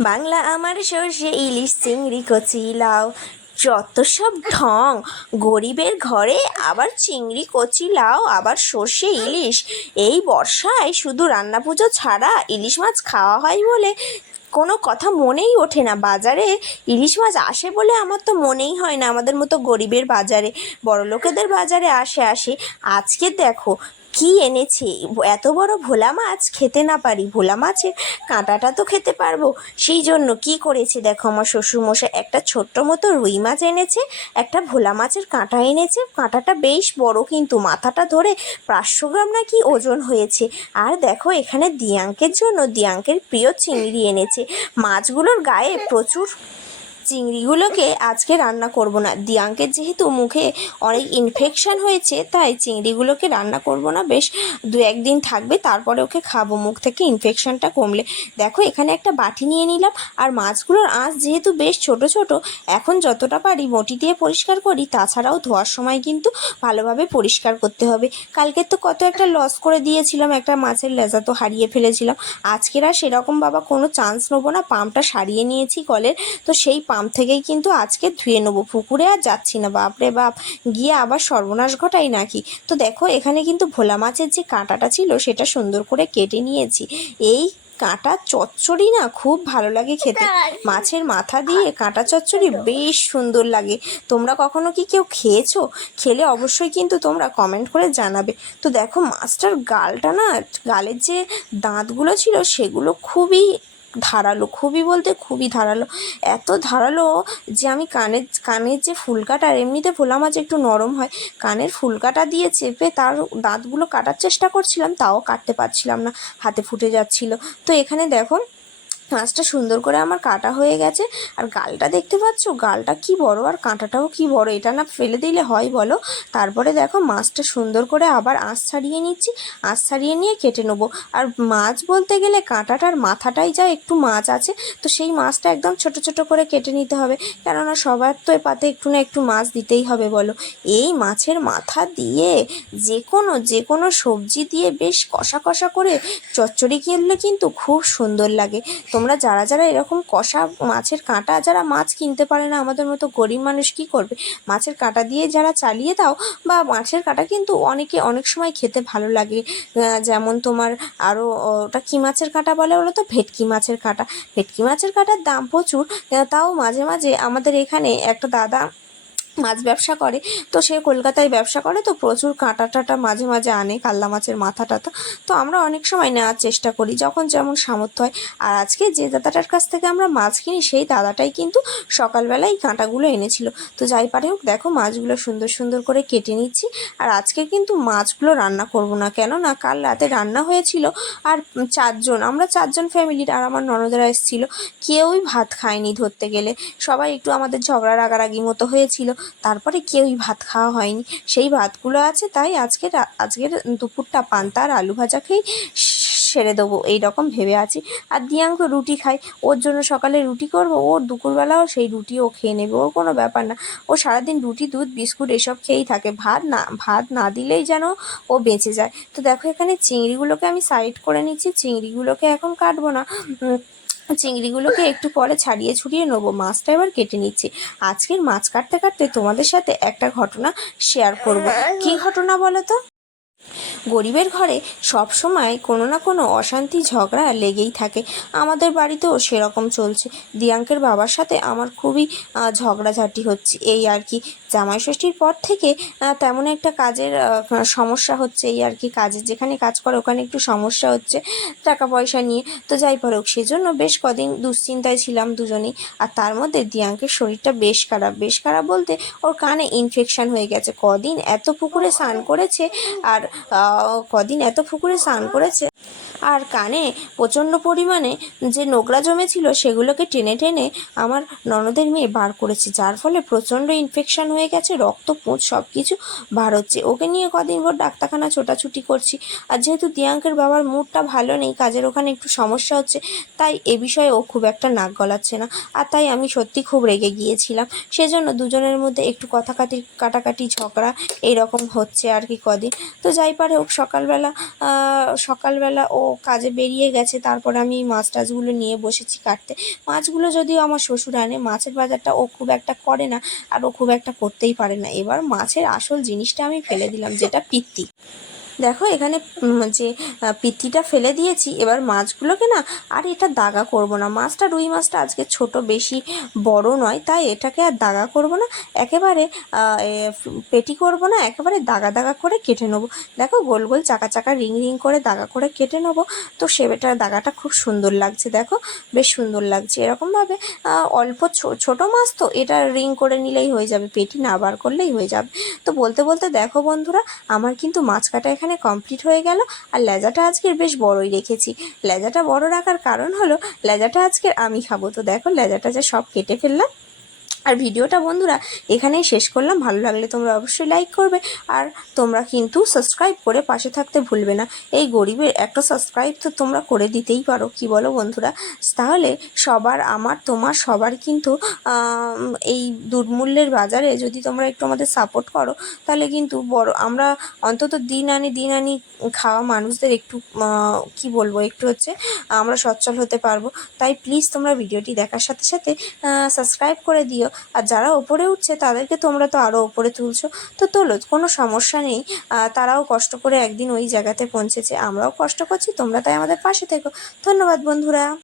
বাংলা আমার সর্ষে, ইলিশ, চিংড়ি, কচি, লাউ, যত সব ঢং। গরিবের ঘরে আবার চিংড়ি, কচি, লাউ, আবার সর্ষে, ইলিশ। এই বর্ষায় শুধু রান্না পুজো ছাড়া ইলিশ মাছ খাওয়া হয় বলে কোনো কথা মনেই ওঠে না বাজারে। ইলিশ মাছ আসে বলে আমার তো মনেই হয় না। আমাদের মতো গরিবের বাজারে বড় লোকেদের বাজারে আসে আসে। আজকে দেখো কি এনেছে? এত বড় ভোলা মাছ? খেতে না পারি। ভোলা মাছের কাঁটাটা তো খেতে পারব। সেই জন্য কি করেছে দেখো আমার শ্বশুরমশাই? একটা ছোট্ট মতো রুই মাছ এনেছে, একটা ভোলা মাছের কাঁটা এনেছে। কাঁটাটা বেশ বড় কিন্তু মাথাটা ধরে পাঁচশো গ্রাম নাকি ওজন হয়েছে। আর দেখো এখানে দিয়াঙ্কের জন্য দিয়াঙ্কের প্রিয় চিংড়ি এনেছে। মাছগুলোর গায়ে প্রচুর চিংড়িগুলোকে আজকে রান্না করব না। দিয়াঙ্কের যেহেতু মুখে অনেক ইনফেকশান হয়েছে, তাই চিংড়িগুলোকে রান্না করব না। বেশ দু একদিন থাকবে, তারপরে ওকে খাব। মুখ থেকে ইনফেকশানটা কমলে। দেখো, এখানে একটা বাটি নিয়ে নিলাম। আর মাছগুলোর আঁশ যেহেতু বেশ ছোট ছোট, এখন যতটা পারি বটি দিয়ে পরিষ্কার করি। তাছাড়াও ধোয়ার সময় কিন্তু ভালোভাবে পরিষ্কার করতে হবে। কালকে তো কত একটা লস করে দিয়েছিলাম, একটা মাছের লেজা তো হারিয়ে ফেলেছিলাম। আজকের আর সেরকম বাবা কোনো চান্স নেব না। পাম্পটা সারিয়ে নিয়েছি কলের। তো সেই পাম্প থেকেই কিন্তু আজকে ধুয়ে নেব পুকুরে আর যাচ্ছি না। বাপরে বাপ, গিয়ে আবার সর্বনাশ ঘটাই নাকি? তো দেখো, এখানে কিন্তু ভোলা মাছের যে কাঁটাটা ছিল, সেটা সুন্দর করে কেটে নিয়েছি। এই কাঁটা চচ্চড়ি না খুব ভালো লাগে খেতে। মাছের মাথা দিয়ে কাঁটা চচ্চড়ি বেশ সুন্দর লাগে। তোমরা কখনো কি কেউ খেয়েছো? খেলে অবশ্যই কিন্তু তোমরা কমেন্ট করে জানাবে। তো দেখো, মাছটার গালটা না, গালের যে দাঁতগুলো ছিল, সেগুলো খুবই ধারালো, খুবই বলতে খুবই ধারালো। এত ধারালো যে আমি কানের কানের যে ফুলকাটা এমনিতে ফোলা মাছ একটু নরম হয়, কানের ফুলকাটা দিয়ে চেপে তার দাঁতগুলো কাটার চেষ্টা করছিলাম, তাও কাটতে পারছিলাম না, হাতে ফুটে যাচ্ছিল। তো এখানে দেখো মাছটা সুন্দর করে আমার কাটা হয়ে গেছে। আর গালটা দেখতে পাচ্ছ? গালটা কি বড় আর কাঁটাটাও কি বড়? এটা না ফেলে দিলে হয় বলো? তারপরে দেখো মাছটা সুন্দর করে আবার আঁশ ছাড়িয়ে নিচ্ছি। আঁশ ছাড়িয়ে নিয়ে কেটে নেব। আর মাছ বলতে গেলে কাঁটাটার মাথাটাই যা একটু মাছ আছে, তো সেই মাছটা একদম ছোট ছোট করে কেটে নিতে হবে। কেননা সবার তো এ পাতে একটু না একটু মাছ দিতেই হবে বলো। এই মাছের মাথা দিয়ে যে কোনো যে কোনো সবজি দিয়ে বেশ কষা কষা করে চচ্চড়ি কিনলে কিন্তু খুব সুন্দর লাগে। তোমরা যারা যারা এরকম কষা মাছের কাঁটা, যারা মাছ কিনতে পারে না, আমাদের মতো গরিব মানুষ কি করবে? মাছের কাঁটা দিয়ে যারা চালিয়ে দাও বা মাছের কাঁটা কিন্তু অনেকে অনেক সময় খেতে ভালো লাগে। যেমন তোমার আরও ওটা কী মাছের কাঁটা বলে বলো তো? ভেটকি মাছের কাঁটা। ভেটকি মাছের কাঁটার দাম প্রচুর। তাও মাঝে মাঝে আমাদের এখানে একটা দাদা মাছ ব্যবসা করে, তো সে কলকাতায় ব্যবসা করে, তো প্রচুর কাঁটা টাটা মাঝে মাঝে আনে, কাল্লা মাছের মাথা টাথা তো আমরা অনেক সময় নেওয়ার চেষ্টা করি, যখন যেমন সামর্থ্য হয়। আর আজকে যে দাদাটার কাছ থেকে আমরা মাছ কিনি, সেই দাদাটাই কিন্তু সকালবেলায় কাঁটাগুলো এনেছিল। তো যাই পারে হোক, দেখো মাছগুলো সুন্দর সুন্দর করে কেটে নিচ্ছি। আর আজকে কিন্তু মাছগুলো রান্না করব না কেন না কাল রাতে রান্না হয়েছিল আর চারজন, আমরা চারজন ফ্যামিলির আর আমার ননদেরা এসেছিল। কেউই ভাত খায়নি ধরতে গেলে। সবাই একটু আমাদের ঝগড়া রাগারাগি মতো হয়েছিল। তারপরে কেউই ভাত খাওয়া হয়নি। সেই ভাতগুলো আছে, তাই আজকে আজকের দুপুরটা পান্তা আর আলু ভাজা খেয়েই সেরে দেবো, এইরকম ভেবে আছি। আর দিয়াঙ্ক রুটি খায়, ওর জন্য সকালে রুটি করব ওর দুপুরবেলাও সেই রুটি ও খেয়ে নেবে, ওর কোনো ব্যাপার না। ও সারাদিন রুটি, দুধ, বিস্কুট এসব খেয়েই থাকে, ভাত না ভাত না দিলেই যেন ও বেঁচে যায়। তো দেখো এখানে চিংড়িগুলোকে আমি সাইড করে নিচ্ছি, চিংড়িগুলোকে এখন কাটবো না। চিংড়িগুলোকে একটু পরে ছাড়িয়ে ছুড়িয়ে নেব। মাছটা এবার কেটে নিচ্ছি। আজকের মাছ কাটতে কাটতে তোমাদের সাথে একটা ঘটনা শেয়ার করব। কি ঘটনা বলো তো? গরিবের ঘরে সব সময় কোনো না কোনো অশান্তি, ঝগড়া লেগেই থাকে। আমাদের বাড়িতেও সেরকম চলছে। দিয়াঙ্কের বাবার সাথে আমার খুবই ঝগড়াঝাটি হচ্ছে। এই আর কি। জামাই ষষ্ঠীর পর থেকে তেমন একটা কাজের সমস্যা হচ্ছে। এই আর কি কাজের যেখানে কাজ করে, ওখানে একটু সমস্যা হচ্ছে টাকা পয়সা নিয়ে। তো যাই হোক সেজন্য বেশ কদিন দুশ্চিন্তায় ছিলাম দুজনেই। আর তার মধ্যে দিয়াঙ্কের শরীরটা বেশ খারাপ। বেশ খারাপ বলতে ওর কানে ইনফেকশন হয়ে গেছে। কদিন এত পুকুরে স্নান করেছে, আর কদিন এত পুকুরে স্নান করেছে। আর কানে প্রচণ্ড পরিমাণে যে নোংরা জমেছিল সেগুলোকে টেনে টেনে আমার ননদের মেয়ে বার করেছে, যার ফলে প্রচণ্ড ইনফেকশান হয়ে গেছে রক্ত পুঁজ সব কিছু বার হচ্ছে। ওকে নিয়ে কদিন ভোর ডাক্তারখানা ছোটাছুটি করছি। আর যেহেতু দিয়াঙ্কের বাবার মুডটা ভালো নেই, কাজের ওখানে একটু সমস্যা হচ্ছে, তাই এ বিষয়ে ও খুব একটা নাক গলাচ্ছে না। আর তাই আমি সত্যি খুব রেগে গিয়েছিলাম। সেজন্য দুজনের মধ্যে একটু কথা কাটি কাটাকাটি, ঝগড়া এইরকম হচ্ছে আর কি কদিন। তো যাই পারে হোক, সকালবেলা সকালবেলা ও কাজে বেরিয়ে গেছে, তারপর আমি মাছ টাছগুলো নিয়ে বসেছি কাটতে। মাছগুলো যদিও আমার শ্বশুর আনে, মাছের বাজারটা ও খুব একটা করে না, আর ও খুব একটা করতেই পারে না। এবার মাছের আসল জিনিসটা আমি ফেলে দিলাম, যেটা পিত্তি। দেখো এখানে যে আহ, পিত্তিটা ফেলে দিয়েছি এবার মাছগুলোকে না আর এটা দাগা করব না। মাছটা রুই মাছটা আজকে ছোট বেশি বড় নয় তাই এটাকে আর দাগা করব না। একেবারে পেটি করব না একেবারে দাগা দাগা করে কেটে নেব। দেখো গোল গোল চাকা চাকা রিং রিং করে দাগা করে কেটে নেব। তো সেটার দাগাটা খুব সুন্দর লাগছে দেখো বেশ সুন্দর লাগছে। এরকমভাবে অল্প ছোট মাছ তো এটা রিং করে নিলেই হয়ে যাবে পেটি না বার করলেই হয়ে যাবে। তো বলতে বলতে দেখো বন্ধুরা আমার কিন্তু মাছ কাটা এখানে কমপ্লিট হয়ে গেল আর লেজাটা আজকের বেশ বড়ই রেখেছি। লেজাটা বড় রাখার কারণ হলো লেজাটা আজকের আমি খাব। তো দেখো লেজাটা যে সব কেটে ফেললাম। আর ভিডিওটা বন্ধুরা এখানেই শেষ করলাম। ভালো লাগলে তোমরা অবশ্যই লাইক করবে আর তোমরা কিন্তু সাবস্ক্রাইব করে পাশে থাকতে ভুলবে না। এই গরিবের একটা সাবস্ক্রাইব তো তোমরা করে দিতেই পারো, কি বলো বন্ধুরা? তাহলে সবার আমার, তোমার সবার কিন্তু এই দুর্মূল্যের বাজারে যদি তোমরা একটু আমাদের সাপোর্ট করো, তাহলে কিন্তু বড়, আমরা অন্তত দিন আনি দিন আনি খাওয়া মানুষদের একটু কি বলব, একটু হচ্ছে আমরা সচ্ছল হতে পারব। তাই প্লিজ তোমরা ভিডিওটি দেখার সাথে সাথে সাবস্ক্রাইব করে দিও। আর যারা ওপরে উঠছে, তাদেরকে তোমরা তো আরও ওপরে তুলছো। তো তোলো, কোনো সমস্যা নেই। তারাও কষ্ট করে একদিন ওই জায়গাতে পৌঁছেছে। আমরাও কষ্ট করছি, তোমরা তাই আমাদের পাশে থেকো। ধন্যবাদ বন্ধুরা।